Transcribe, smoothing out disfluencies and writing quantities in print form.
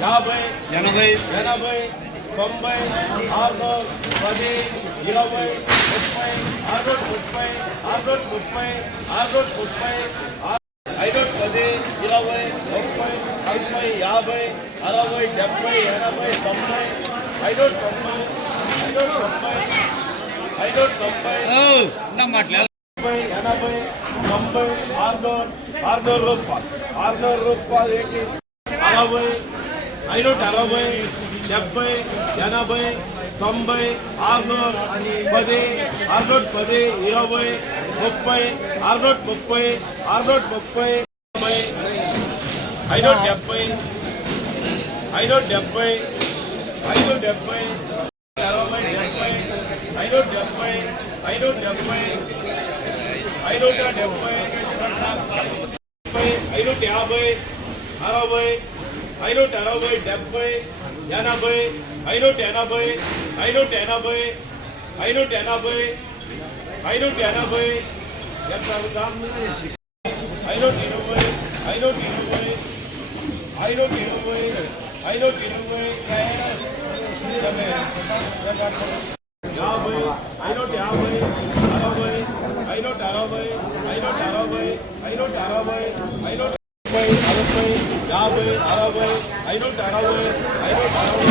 50 80 90 90 6 10 20 30 6 30 6 30 6 30 5 10 20 30 40 50 60 70 80 90 5 90 5 90 నా మాట్లాడ 80 90 600 రూపాయలు 600 రూపాయలు ఏంటి 60 560 70 80 90 600 10 610 20 30 630 630 570 570 570